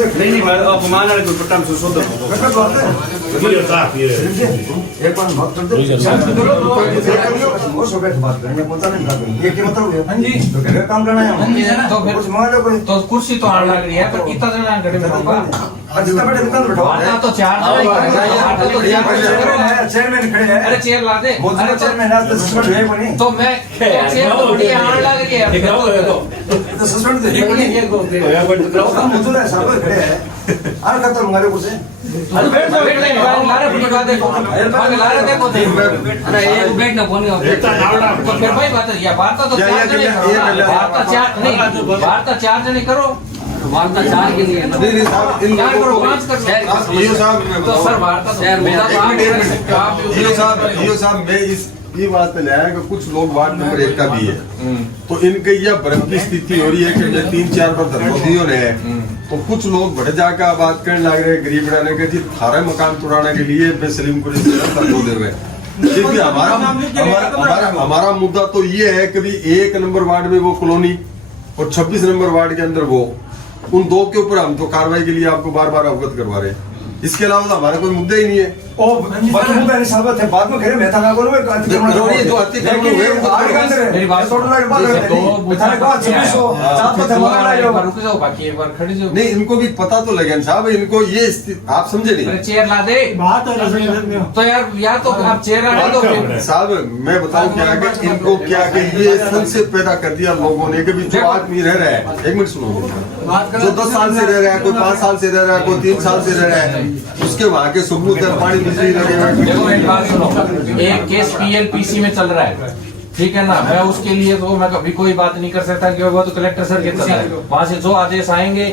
नहीं अपमान वाले को पट्टा में शोध दो ये साफ ये एक बार बात कर दो वो सब बात करेंगे पता नहीं कर ये क्या मतलब है? हाँ जी तो क्या काम करना है? हाँ जी तो फिर कुछ मांगा कोई तो कुर्सी तो आने लग रही है पर कितना जना घड़ी में होगा आज इतना बड़े दुकान बैठो आता तो चार जना ही करेगा चेयरमैन खड़े हैं अरे चेयर ला दे अरे चेयरमैन आज तो सस्पेंड है कोनी तो मैं चेयर तो बड़ी आने लग रही है तो सस्पेंड तो है कोनी हम मौजूद है सब खड़े हैं आ खत्म हमारे कुर्सी अरे बैठ नहीं लारे फटका दे लारे देखो दे अरे ये बैठ ना कोनी तो फिर भाई बात है वार्ता तो चार जने वार्ता चार नहीं वार्ता चार जने करो वार्ता चार के लिए नहीं साहब इन चार करो पांच करो ये साहब तो सर वार्ता तो ये साहब मैं इस ये बात पे लाया कि कुछ लोग वार्ड नंबर 1 का भी है तो इनकी यह भ्रम की स्थिति हो रही है कि 3-4 बार धर्मोदियों ने तो कुछ लोग बढ़ जाकर बात करने लग रहे हैं गरीब बनाने के जी थारे मकान तोड़ाने के लिए मैं सलीम को दे हुए क्योंकि हमारा मुद्दा तो ये है कि भी 1 नंबर वार्ड में वो कॉलोनी और 26 नंबर वार्ड के अंदर वो उन दो के ऊपर हम तो कार्रवाई के लिए आपको बार बार अवगत करवा रहे हैं इसके अलावा तो हमारा कोई मुद्दा ही नहीं है ओ बात साहब थे बाद में घरे मैं था ना बोलो रोड़ी जो अतिक्रमण हुए आठ घंटे मेरी बात छोड़ लगे बात तो थाने का 2600 साथ तो थमा रहा रुक जाओ बाकी एक बार खड़ी जाओ नहीं इनको भी पता तो लगे साहब इनको ये आप समझे नहीं अरे चेयर ला दे बात है तो यार तो आप चेयर आने दो फिर साहब मैं बताऊं क्या कि इनको क्या कि ये संशय पैदा कर दिया लोगों ने कि भी जो आदमी रह रहा है 1 मिनट सुनो जो 10 साल से रह रहा है कोई 5 साल से रह रहा है कोई 3 साल से रह रहा है उसके वहाँ के सबूत है पानी बिजली लगे हुए देखो एक बात सुनो एक केस पीएलपीसी में चल रहा है ठीक है ना मैं उसके लिए तो मैं कभी कोई बात नहीं कर सकता क्योंकि वो तो कलेक्टर सर के तरफ है वहाँ से जो आदेश आएंगे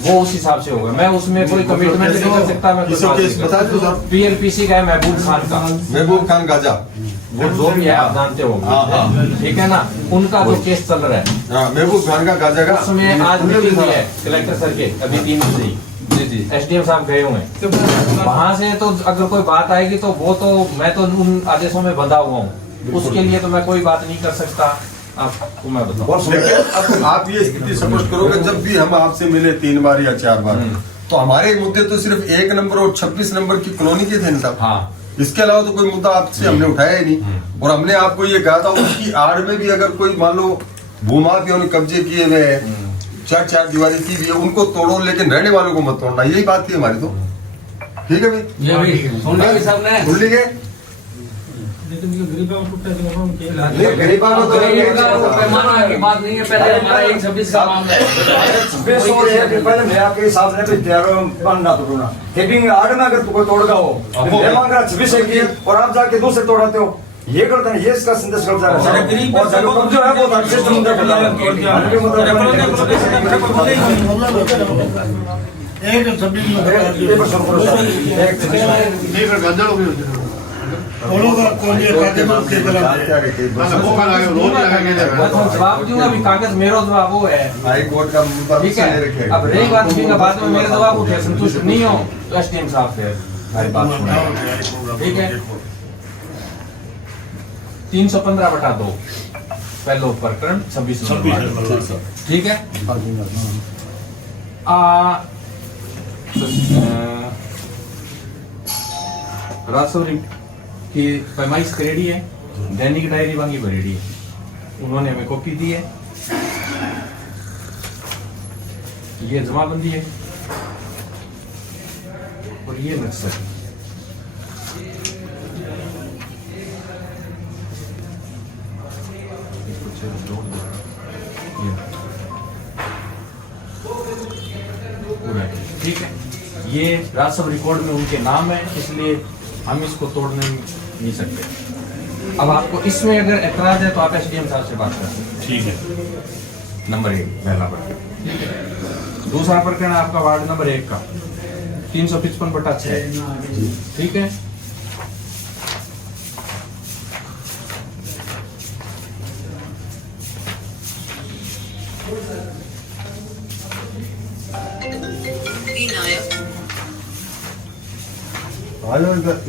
वो उस हिसाब से होगा मैं उसमें कोई कमिटमेंट नहीं कर सकता मैं बता दो साहब पीएलपीसी का है महबूब खान गाजा वो जो भी है आप जानते हो ठीक है ना उनका जो केस चल रहा है महबूब खान का गाजा का उसमें आज मीटिंग हुई है कलेक्टर सर के अभी 3 बजे जी एसडीएम साहब गए हुए हैं वहाँ से तो अगर कोई बात आएगी तो वो तो मैं तो उन आदेशों में बंधा हुआ हूँ उसके लिए तो मैं कोई बात नहीं कर सकता आपको मैं बताऊँ लेकिन आप ये स्थिति समझ करो कि जब भी हम आपसे मिले 3 बार या 4 बार तो हमारे मुद्दे तो सिर्फ 1 नंबर और 26 नंबर की कॉलोनी के थे ना साहब हाँ इसके अलावा तो कोई मुद्दा आपसे हमने उठाया ही नहीं और हमने आपको ये कहा था उसकी आड़ में भी अगर कोई मान लो भूमाफियों ने कब्जे किए हुए 4 दीवारी की भी है उनको तोड़ो लेकिन रहने वालों को मत तोड़ना यही बात थी हमारी तो ठीक है भाई सुन लिया सबने सुन लीजिए गरीबा को तो पैमाना की बात नहीं है पहले हमारा 126 का मामला है पहले मैं आपके हिसाब से भी तैयार बनना तो ना हेडिंग आड़ में अगर कोई तोड़गा हो मैं मांग रहा 26 है की और आप जाके दूसरे तोड़ाते हो ये करते हैं ये इसका संदेश करता है और जो है वो सिस्टम मुद्दा करता है एक 26 में जवाब दूंगा अभी कागज मेरा जवाब वो है हाई कोर्ट का मुद्दा ठीक है अब रही बात बाद में मेरे जवाब उठे संतुष्ट नहीं हो तो एसडीएम साहब से हमारी बात सुनो ठीक है 315/2 पहलो प्रकरण 26 ठीक है राजसौरी की पैमाइश करेड़ी है दैनिक डायरी वांगी भरेड़ी है उन्होंने हमें कॉपी दी है ये जमाबंदी है और ये नक्शा ठीक है ये राजस्व रिकॉर्ड में उनके नाम है इसलिए हम इसको तोड़ने नहीं सकते अब आपको इसमें अगर एतराज है तो आप एसडीएम साहब से बात कर सकते हैं ठीक है नंबर 1 पहला प्रकरण दूसरा प्रकरण आपका वार्ड नंबर 1 का 355/6 ठीक है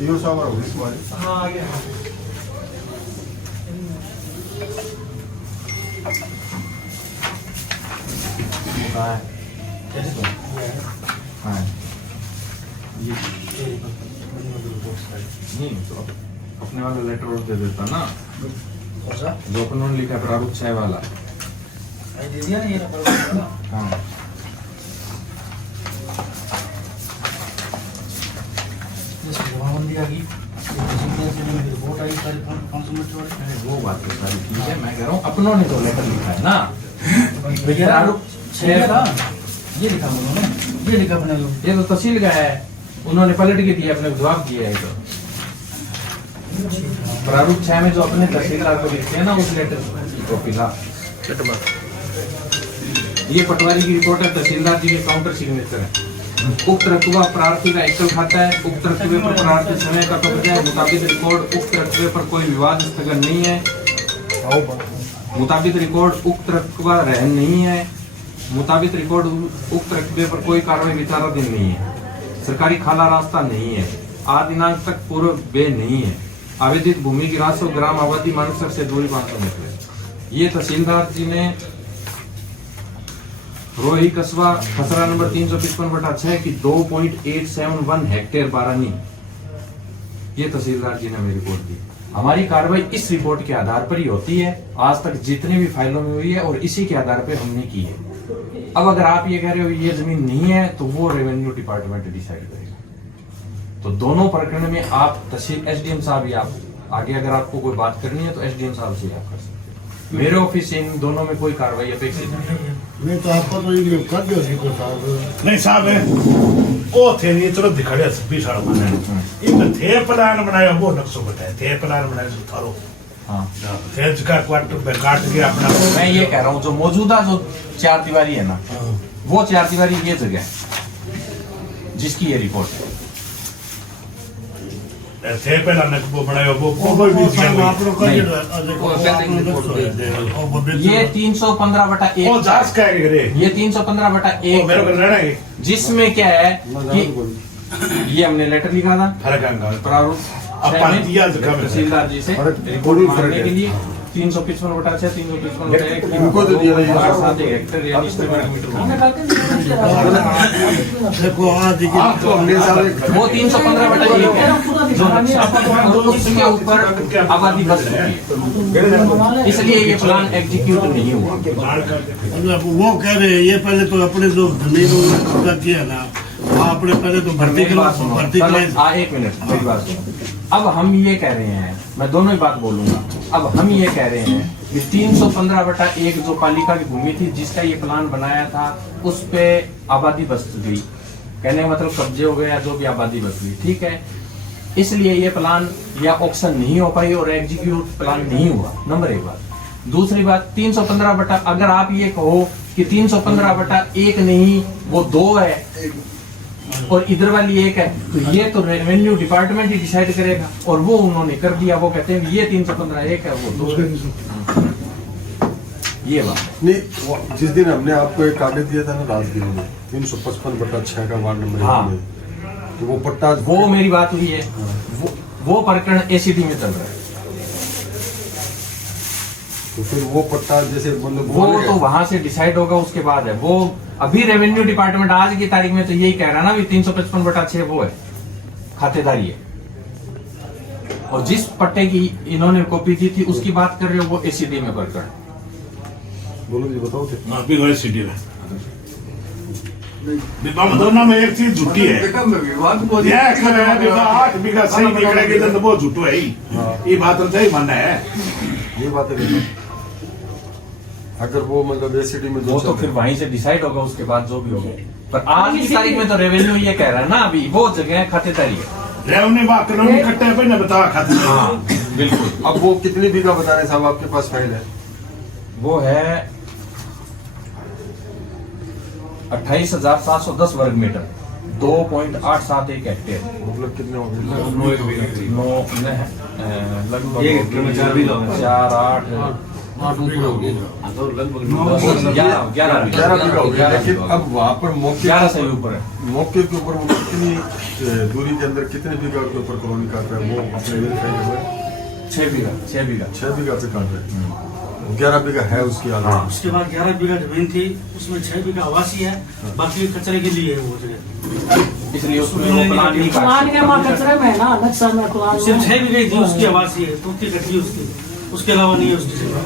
यो सामने हो इसमें हाँ आ गया कहाँ है? नहीं तो अपने वाला लेटर और दे देता ना, कौन सा जो अपन ने लिखा प्रारूप 6 वाला। आई दे दिया ना ये ना। हाँ बंदी आ गई रिपोर्ट आई सारी 500 मीटर वाली। वो बात तो सारी ठीक है, मैं कह रहा हूँ अपनों ने तो लेटर लिखा है ना। भैया प्रारूप 6 था ये लिखा उन्होंने, ये लिखा अपने को। ये तो तहसील का है, उन्होंने पलट के दिया, अपने को जवाब दिया है। तो प्रारूप 6 में जो अपने तहसीलदार को लिखते हैं ना, उस लेटर की कॉपी ला। ये पटवारी की रिपोर्ट है, तहसीलदार जी के काउंटर सिग्नेचर है। उक्त रकबा प्रार्थी का एकल खाता है, उक्त रकबे पर प्रार्थी समय का कब्जा है, मुताबिक रिकॉर्ड उक्त रकबे पर कोई विवाद स्थगन नहीं है, मुताबिक रिकॉर्ड उक्त रकबा रहन नहीं है, मुताबिक रिकॉर्ड उक्त रकबे पर कोई कार्रवाई विचाराधीन नहीं है, सरकारी खाला रास्ता नहीं है, आज दिनांक तक पूर्व बे नहीं है, आवेदित भूमि की राशि ग्राम आबादी मानसर से दूरी 500 मीटर है। ये तहसीलदार जी ने रोही कस्बा खसरा नंबर 355/6 की 2.871 हेक्टेयर बारानी, ये तहसीलदार जी ने हमें रिपोर्ट दी। हमारी कार्रवाई इस रिपोर्ट के आधार पर ही होती है, आज तक जितनी भी फाइलों में हुई है, और इसी के आधार पर हमने की है। अब अगर आप ये कह रहे हो ये जमीन नहीं है, तो वो रेवेन्यू डिपार्टमेंट डिसाइड करेगा। तो दोनों प्रकरण में आप तहसील एसडीएम साहब या आप आगे अगर आपको कोई बात करनी है तो एसडीएम साहब से आप कर सकते हैं। मेरे ऑफिस से इन दोनों में कोई कार्रवाई अपेक्षित नहीं है। नहीं तो आपको तो ये कर दियो सीखो साहब। नहीं साहब है ओ थे ये चलो दिखाड़े 20 साल बनाए इनमें थे प्लान बनाया, वो नक्शो बताया थे प्लान बनाया जो थारो। हाँ थे जगह क्वार्टर पे काट के अपना। मैं ये कह रहा हूँ जो मौजूदा जो 4 दीवारी है ना, वो 4 दीवारी ये जगह है जिसकी ये रिपोर्ट है। थे पहला नकबो बनाया वो भी आप लोग का ये 315/1 ओ जास का है रे ये ओ 315/1 मेरे को रहना है जिसमें क्या है कि ये हमने लेटर लिखा था फर्क आंगा प्रारूप अपन दिया जगह में तहसीलदार जी से रिपोर्ट मांगने के लिए 355/6 355/1 इनको तो दिया नहीं। 7 हेक्टेयर यानी 60 वर्ग मीटर देखो आज आपको हमने साहब वो 315/1 है जो नक्शा, और उसके ऊपर आबादी बस चुकी है, इसलिए ये प्लान एग्जीक्यूट नहीं हुआ। वो कह रहे हैं ये पहले तो अपने जो जमीन कब्जा किया ना, आपने पहले तो भर्ती मेरी बात सुनो, भर्ती एक मिनट मेरी बात सुनो। अब हम ये कह रहे हैं, मैं दोनों ही बात बोलूंगा, अब हम ये कह रहे हैं कि 315/1 जो पालिका की भूमि थी जिसका ये प्लान बनाया था, उस पे आबादी बस गई, कहने का मतलब कब्जे हो गया, जो भी आबादी बस गई, ठीक है। इसलिए ये प्लान या ऑक्शन नहीं हो पाई और एग्जीक्यूट प्लान नहीं हुआ, नंबर 1 बात। दूसरी बात 315 अगर आप ये कहो कि 315/1 नहीं वो 2 है और इधर वाली 1 है, तो ये तो रेवेन्यू डिपार्टमेंट ही डिसाइड करेगा, और वो उन्होंने कर दिया। वो कहते हैं ये 315/1 है, वो 2 है। ये बात नहीं, जिस दिन हमने आपको एक कागज दिया था ना राजगीर में 355/6 का वार्ड नंबर 1 में, तो वो पट्टा वो मेरी बात हुई है, वो प्रकरण एसीडी में चल रहा है। तो फिर वो पट्टा जैसे मतलब वो तो वहां से डिसाइड होगा, उसके बाद है वो। अभी रेवेन्यू डिपार्टमेंट आज की तारीख में तो यही कह रहा है ना भी 355/6 वो है, खातेदारी है, और जिस पट्टे की इन्होंने कॉपी दी थी उसकी बात कर रहे हो, वो एसीडी में प्रकरण। बोलो जी, बताओ कि अभी गए सिटी में दोनों में एक चीज झूठी है, यह कर रहे हैं 8 बीघा सही निकलेगी तो वो झूठो है ही, ये बात तो सही मानना है। ये बात है, अगर वो मतलब एसीडी में वो तो फिर वहीं से डिसाइड होगा, उसके बाद जो भी होगा। पर आज की तारीख में तो रेवेन्यू ये कह रहा है ना अभी वो जगह खातेदारी है। रेवन्यू बात करोगे कट्टे पे ना बता खाते। हाँ बिल्कुल। अब वो कितनी बीघा बता रहे हैं साहब आपके पास फाइल है? वो है 28,710 वर्ग मीटर, 2.871 हेक्टेयर, मतलब कितने हो गए? लगभग 11 11 बीघा हो गया। लेकिन अब वहाँ पर मौके 11 से भी ऊपर है। मौके के ऊपर वो कितनी दूरी के अंदर कितने बीघा के ऊपर कॉलोनी काट रहा है, वो अपने वेरीफाई हुआ है? 6 बीघा 6 बीघा पे काट रहे हैं। 11 बीघा है उसकी ऑलरेडी। उसके बाद 11 बीघा जमीन थी, उसमें 6 बीघा आवासी है, बाकी कचरे के लिए है वो जगह। इसलिए उसमें वो प्लान नहीं प्लान के माँ कचरे में है ना, नक्शा में प्लान सिर्फ 6 बीघा ही थी उसकी आवासी है, तो उसकी कटी उसकी, उसके अलावा नहीं है उसकी जगह।